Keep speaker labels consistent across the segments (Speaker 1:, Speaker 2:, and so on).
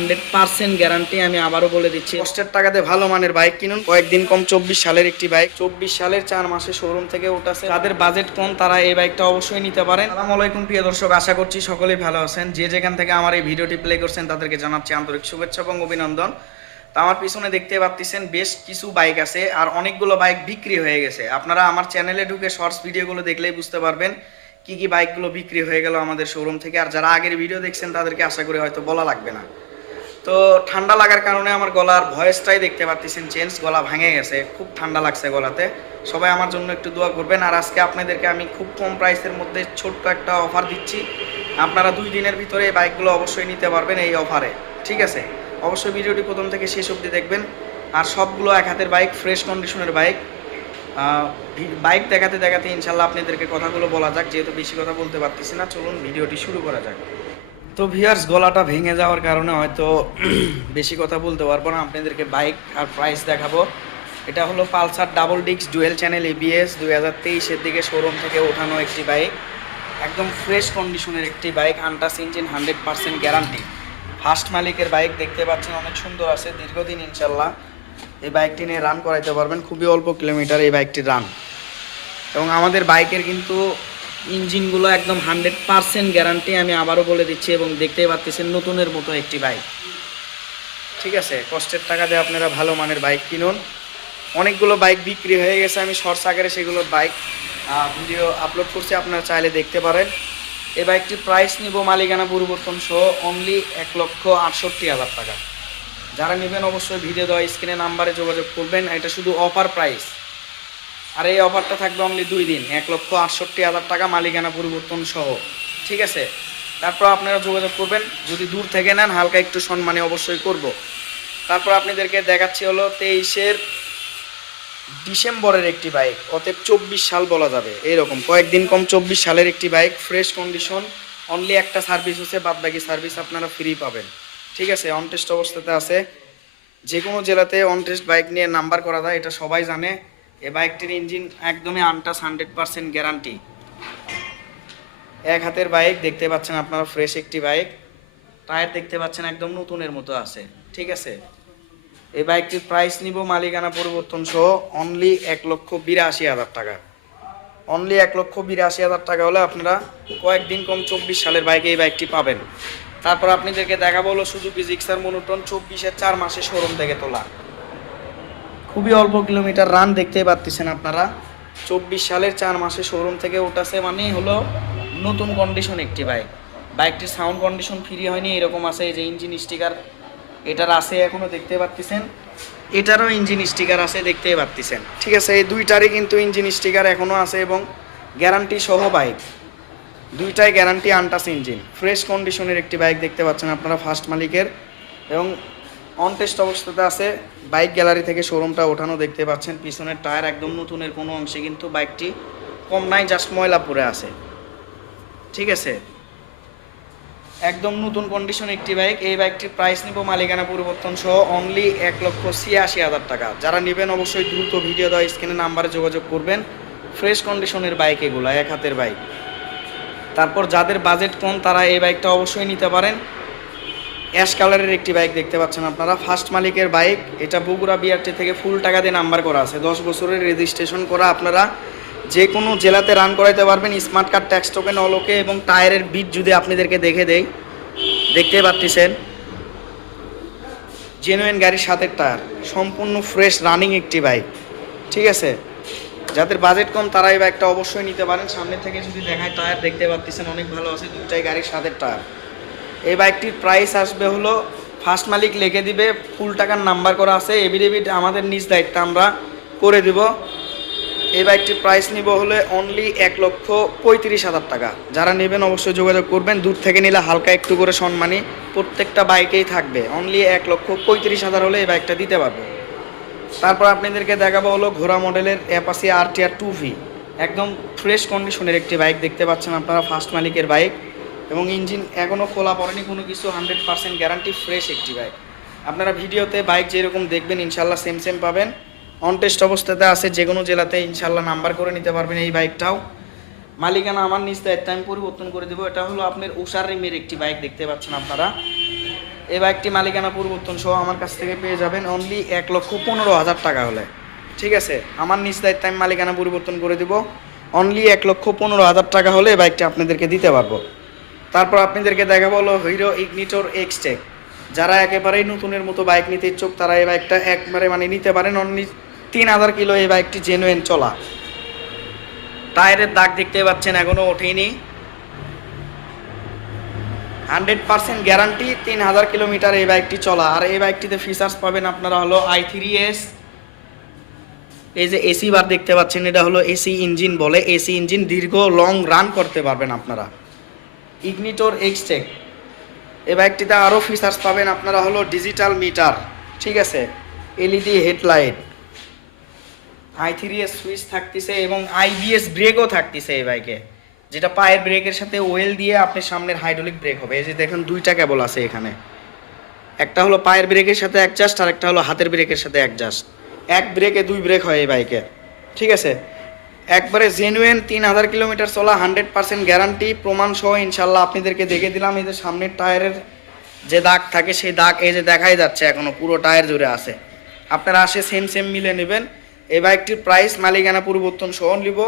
Speaker 1: Hundred percent guarantee আমি আবারও বলে দিচ্ছি। কষ্টের টাকাতে ভালো মানের বাইক কিনুন। কয়েকদিন কম চব্বিশ সালের একটি বাইক। চব্বিশ সালের চার মাসে শোরুম থেকে উঠাছে। যাদের বাজেট কম তারা এই বাইকটা অবশ্যই নিতে পারেন। আসসালামু আলাইকুম প্রিয় দর্শক আশা করছি সকলেই ভালো আছেন। যে যেখান থেকে আমার এই ভিডিওটি প্লে করছেন তাদেরকে জানাচ্ছি আন্তরিক শুভেচ্ছা এবং অভিনন্দন। তো আমার পিছনে দেখতে পাচ্ছেন বেশ কিছু বাইক আছে আর অনেকগুলো বাইক বিক্রি হয়ে গেছে। আপনারা আমার চ্যানেলে ঢুকে শর্টস ভিডিওগুলো দেখলেই বুঝতে পারবেন কি কি বাইকগুলো বিক্রি হয়ে গেল আমাদের শোরুম থেকে। আর যারা আগের ভিডিও দেখছেন তাদেরকে আশা করি হয়তো বলা লাগবে না। তো ঠান্ডা লাগার কারণে আমার গলার ভয়েসটাই দেখতে পাচ্ছেন চেঞ্জ গলা ভেঙে গেছে, খুব ঠান্ডা লাগছে গলাতে। সবাই আমার জন্য একটু দোয়া করবেন। আর আজকে আপনাদেরকে আমি খুব কম প্রাইসের মধ্যে ছোট্ট একটা অফার দিচ্ছি। আপনারা দুই দিনের ভিতরে এই বাইকগুলো অবশ্যই নিতে পারবেন এই অফারে, ঠিক আছে? অবশ্যই ভিডিওটি প্রথম থেকে শেষ অবধি দেখবেন। আর সবগুলো এক হাতের বাইক, ফ্রেশ কন্ডিশনের বাইক। বাইক দেখাতে দেখাতে ইনশাল্লাহ আপনাদেরকে কথাগুলো বলা যাক, যেহেতু বেশি কথা বলতে পারতেছি না, চলুন ভিডিওটি শুরু করা যাক। তো ভিয়ার্স গলাটা ভেঙে যাওয়ার কারণে হয়তো বেশি কথা বলতে পারব না। আপনাদেরকে বাইক আর প্রাইস দেখাবো। এটা হলো পালসার ডাবল ডিক্স ডুয়েল চ্যানেল এবিএস দুই হাজার তেইশের দিকে শোরুম থেকে ওঠানো একটি বাইক একদম ফ্রেশ কন্ডিশনের একটি bike untouched engine hundred percent guarantee first মালিকের বাইক দেখতে পাচ্ছেন, অনেক সুন্দর আছে। দীর্ঘদিন ইনশাল্লাহ এই বাইকটি নিয়ে রান করাইতে পারবেন। খুবই অল্প কিলোমিটার এই বাইকটি রান এবং আমাদের বাইকের কিন্তু ইঞ্জিনগুলো একদম হান্ড্রেড পার্সেন্ট গ্যারান্টি আমি আবারও বলে দিচ্ছি এবং দেখতেই পাচ্ছেন নতুনের মতো একটি বাইক। ঠিক আছে, কষ্টের টাকা দিয়ে আপনারা ভালো মানের বাইক কিনুন। অনেকগুলো বাইক বিক্রি হয়ে গেছে, আমি শর্টস আকারে সেগুলোর বাইক ভিডিও আপলোড করছি, আপনারা চাইলে দেখতে পারেন। এই বাইকটির প্রাইস নিব মালিকানা পরিবর্তন সহ অনলি এক লক্ষ আটষট্টি হাজার টাকা। যারা নেবেন অবশ্যই ভিডিও দেওয়া স্ক্রিনে নাম্বারে যোগাযোগ করবেন এটা শুধু অফার প্রাইস আর এই অফারটা থাকবে অনলি দুই দিন, এক লক্ষ আটষট্টি হাজার টাকা মালিকানা পরিবর্তন সহ, ঠিক আছে? তারপর আপনারা যোগাযোগ করবেন, যদি দূর থেকে নেন, হালকা একটু সম্মানে অবশ্যই করব। তারপর আপনাদেরকে দেখাচ্ছি হলো তেইশের ডিসেম্বরের একটি বাইক অতএব চব্বিশ সাল বলা যাবে, এইরকম। কয়েকদিন কম চব্বিশ সালের একটি বাইক ফ্রেশ কন্ডিশন অনলি একটা সার্ভিস হচ্ছে বাদ বাকি সার্ভিস আপনারা ফ্রি পাবেন। ঠিক আছে? অনটেস্ট অবস্থাতে আছে। যে কোনো জেলাতে অনটেস্ট বাইক নিয়ে নাম্বার করা যায়, এটা সবাই জানে। এই বাইকটির ইঞ্জিন একদমই আনটাস হান্ড্রেড পার্সেন্ট গ্যারান্টি এক হাতের বাইক দেখতে পাচ্ছেন আপনারা ফ্রেশ একটি বাইক টায়ার দেখতে পাচ্ছেন একদম নতুনের মতো আছে, ঠিক আছে? এই বাইকটির প্রাইস নিব, মালিকানা পরিবর্তন সহ অনলি এক লক্ষ বিরাশি হাজার টাকা। অনলি এক লক্ষ বিরাশি হাজার টাকা হলে আপনারা কয়েকদিন কম চব্বিশ সালের বাইকে এই বাইকটি পাবেন। তারপর আপনাদেরকে দেখাবো হলো সুজুকি জিক্সার মনোটন চব্বিশের চার মাসে শোরুম থেকে তোলা। খুবই অল্প কিলোমিটার রান দেখতেই পাচ্ছেন আপনারা। চব্বিশ সালের চার মাসে শোরুম থেকে উঠাছে মানে হলো নতুন কন্ডিশন একটি বাইক বাইকটির সাউন্ড কন্ডিশন ফ্রি হয়নি, এরকম আছে যে ইঞ্জিন স্টিকার এটার আছে এখনও দেখতে পাচ্ছেন এটারও ইঞ্জিন স্টিকার আছে দেখতেই পাচ্ছেন ঠিক আছে, এই দুইটারই কিন্তু ইঞ্জিন স্টিকার এখনও আছে এবং গ্যারান্টি সহ বাইক দুইটাই গ্যারান্টি আনটাস ইঞ্জিন ফ্রেশ কন্ডিশনের একটি বাইক দেখতে পাচ্ছেন আপনারা ফার্স্ট মালিকের। এবং অন টেস্ট অবস্থাতে আছে। বাইক গ্যালারি থেকে শোরুমটা ওঠানো দেখতে পাচ্ছেন। পিছনের টায়ার একদম নতুনের কোনো অংশে কিন্তু বাইকটি কম নাই, জাস্ট ময়লা পরে আছে। ঠিক আছে? একদম নতুন কন্ডিশন একটি বাইক। এই বাইকটির প্রাইস নিব মালিকানা পরিবর্তন সহ অনলি এক লক্ষ ছিয়াশি হাজার টাকা। যারা নেবেন অবশ্যই দ্রুত ভিডিও দেওয়া স্ক্রিনে নাম্বারে যোগাযোগ করবেন। ফ্রেশ কন্ডিশনের বাইক এগুলো, এক হাতের বাইক। তারপর যাদের বাজেট কম, তারা এই বাইকটা অবশ্যই নিতে পারেন। অ্যাশ কালারের একটি বাইক দেখতে পাচ্ছেন আপনারা। ফার্স্ট মালিকের বাইক। এটা বগুড়া বিআরটি থেকে ফুল টাকা দিয়ে নাম্বার করা আছে। দশ বছরের রেজিস্ট্রেশন করা আপনারা যে কোনো জেলাতে রান করাইতে পারবেন। স্মার্ট কার্ড ট্যাক্স টোকেন অলোকে এবং টায়ারের বিট যদি আপনাদেরকে দেখে দেই দেখতে পাচ্ছেন। জেনুইন গাড়ির সাথে টায়ার। সম্পূর্ণ ফ্রেশ রানিং একটি বাইক। ঠিক আছে? যাদের বাজেট কম, তারা এই বাইকটা অবশ্যই নিতে পারেন। সামনে থেকে যদি দেখায় টায়ার, দেখতে পাচ্ছেন অনেক ভালো আছে। দুটাই গাড়ির সাথে টায়ার। এই বাইকটির প্রাইস আসবে হলো ফার্স্ট মালিক লিখে দিবে ফুল টাকার নাম্বার করা আছে এভিডেভিট আমাদের নিজ দায়িত্ব আমরা করে দিব। এই বাইকটির প্রাইস নিব হলে অনলি এক লক্ষ পঁয়ত্রিশ হাজার টাকা। যারা নেবেন অবশ্যই যোগাযোগ করবেন, দূর থেকে নিলে হালকা একটু করে সম্মানী, প্রত্যেকটা বাইকেই থাকবে। অনলি এক লক্ষ পঁয়ত্রিশ হাজার হলে এই বাইকটা দিতে পারবে। তারপর আপনাদেরকে দেখাবো হলো ঘোড়া মডেলের Apache R TR two V. একদম ফ্রেশ কন্ডিশনের একটি বাইক দেখতে পাচ্ছেন আপনারা ফার্স্ট মালিকের বাইক। এবং ইঞ্জিন এখনও খোলা পড়েনি, কোনো কিছু হান্ড্রেড পার্সেন্ট গ্যারান্টি ফ্রেশ একটি বাইক আপনারা ভিডিওতে বাইক যেরকম দেখবেন ইনশাল্লাহ সেম সেম পাবেন। অন টেস্ট অবস্থাতে আছে যে কোনো জেলাতে ইনশাল্লাহ নাম্বার করে নিতে পারবেন এই বাইকটাও মালিকানা আমার নিজ দায়িত্ব, আমি পরিবর্তন করে দেবো। এটা হলো আপনার উষার রিমের একটি বাইক দেখতে পাচ্ছেন আপনারা। এই বাইকটি মালিকানা পরিবর্তন সহ আমার কাছ থেকে পেয়ে যাবেন অনলি এক লক্ষ পনেরো হাজার টাকা হলে। ঠিক আছে? আমার নিজ দায়িত্ব, আমি মালিকানা পরিবর্তন করে দেবো। অনলি এক লক্ষ পনেরো হাজার টাকা হলে এই বাইকটি আপনাদেরকে দিতে পারব। তারপর আপনাদেরকে দেখাবো হলো হিরো ইগনিটোর এক্সটেক যারা একেবারেই নতুনের মতো বাইক নিতে ইচ্ছুক, তারা এই বাইকটা একবারে মানে নিতে পারেন। অনলি তিন হাজার কিলো এই বাইকটি জেনুয়েন চলা। টায়ারের দাগ দেখতে পাচ্ছেন, এখনও ওঠেনি। হান্ড্রেড পার্সেন্ট গ্যারান্টি তিন হাজার কিলোমিটার এই বাইকটি চলা। আর এই বাইকটিতে ফিচার্স পাবেন আপনারা হলো আই থ্রি এস এই যে এসি বার দেখতে পাচ্ছেন, এটা হলো এসি ইঞ্জিন বলে। এসি ইঞ্জিন দীর্ঘ লং রান করতে পারবেন আপনারা। ইগনিটোর এক্সটেক এই বাইকটিতে আরও ফিচার্স পাবেন আপনারা হলো ডিজিটাল মিটার ঠিক আছে? LED headlight I three S switch থাকতেছে এবং আইবিএস ব্রেকও থাকতেছে এই বাইকে। যেটা পায়ের ব্রেকের সাথে ওয়েল দিয়ে আপনি সামনের হাইড্রোলিক ব্রেক হবে। এই যে দেখেন দুইটা কেবল আছে এখানে। একটা হলো পায়ের ব্রেকের সাথে অ্যাডজাস্ট আর একটা হলো হাতের ব্রেকের সাথে অ্যাডজাস্ট এক ব্রেকে দুই ব্রেক হয় এই বাইকে, ঠিক আছে? একবারে জেনুইন তিন হাজার কিলোমিটার চলা হান্ড্রেড পার্সেন্ট গ্যারান্টি প্রমাণ সহ ইনশাল্লাহ আপনাদেরকে দেখে দিলাম। এই যে সামনের টায়ারের যে দাগ থাকে, সেই দাগ এই যে দেখাই যাচ্ছে এখনও, পুরো টায়ার জুড়ে আছে। আপনারা আসে সেম সেম মিলে নেবেন। এই বাইকটির প্রাইস মালিকানা পরিবর্তন সহ নিব।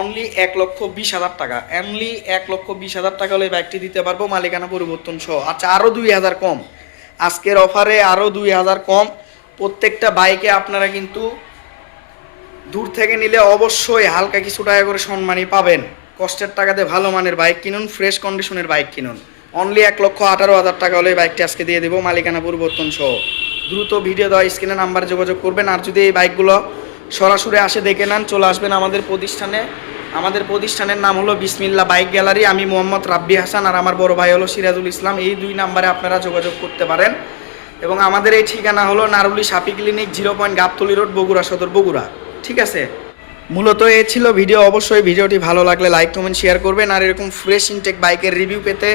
Speaker 1: অনলি এক লক্ষ বিশ হাজার টাকা। অনলি এক লক্ষ বিশ হাজার টাকা হলে বাইকটি দিতে পারব মালিকানা পরিবর্তন সহ। আচ্ছা আরও দুই হাজার কম। আজকের অফারে আরও দুই হাজার কম। প্রত্যেকটা বাইকে আপনারা কিন্তু দূর থেকে নিলে অবশ্যই হালকা কিছু টাকা করে সম্মানই পাবেন। কষ্টের টাকাতে ভালো মানের বাইক কিনুন ফ্রেশ কন্ডিশনের বাইক কিনুন। অনলি এক লক্ষ আঠারো হাজার টাকা হলে বাইকটি আজকে দিয়ে দেবো মালিকানা পরিবর্তন সহ। দ্রুত ভিডিও দেওয়া স্ক্রিনে নাম্বারে যোগাযোগ করবেন আর যদি এই বাইকগুলো সরাসরি আসে দেখে নেন, চলে আসবেন আমাদের প্রতিষ্ঠানে। আমাদের প্রতিষ্ঠানের নাম হলো বিসমিল্লা বাইক গ্যালারি। আমি মোহাম্মদ রাব্বি হাসান আর আমার বড় ভাই হলো সিরাজুল ইসলাম। এই দুই নাম্বারে আপনারা যোগাযোগ করতে পারেন। এবং আমাদের এই ঠিকানা হলো নারুলি সাপি clinic, zero point Gabtali road, Bogura Sadar, Bogura. ঠিক আছে। মূলত এ ছিল ভিডিও। অবশ্যই ভিডিওটি ভালো লাগলে লাইক, কমেন্ট, শেয়ার করবেন। আর এরকম ফ্রেশ ইনটেক বাইকের রিভিউ পেতে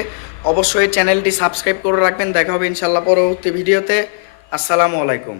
Speaker 1: অবশ্যই চ্যানেলটি সাবস্ক্রাইব করে রাখবেন। দেখা হবে ইনশাল্লাহ পরবর্তী ভিডিওতে। আসসালামু আলাইকুম।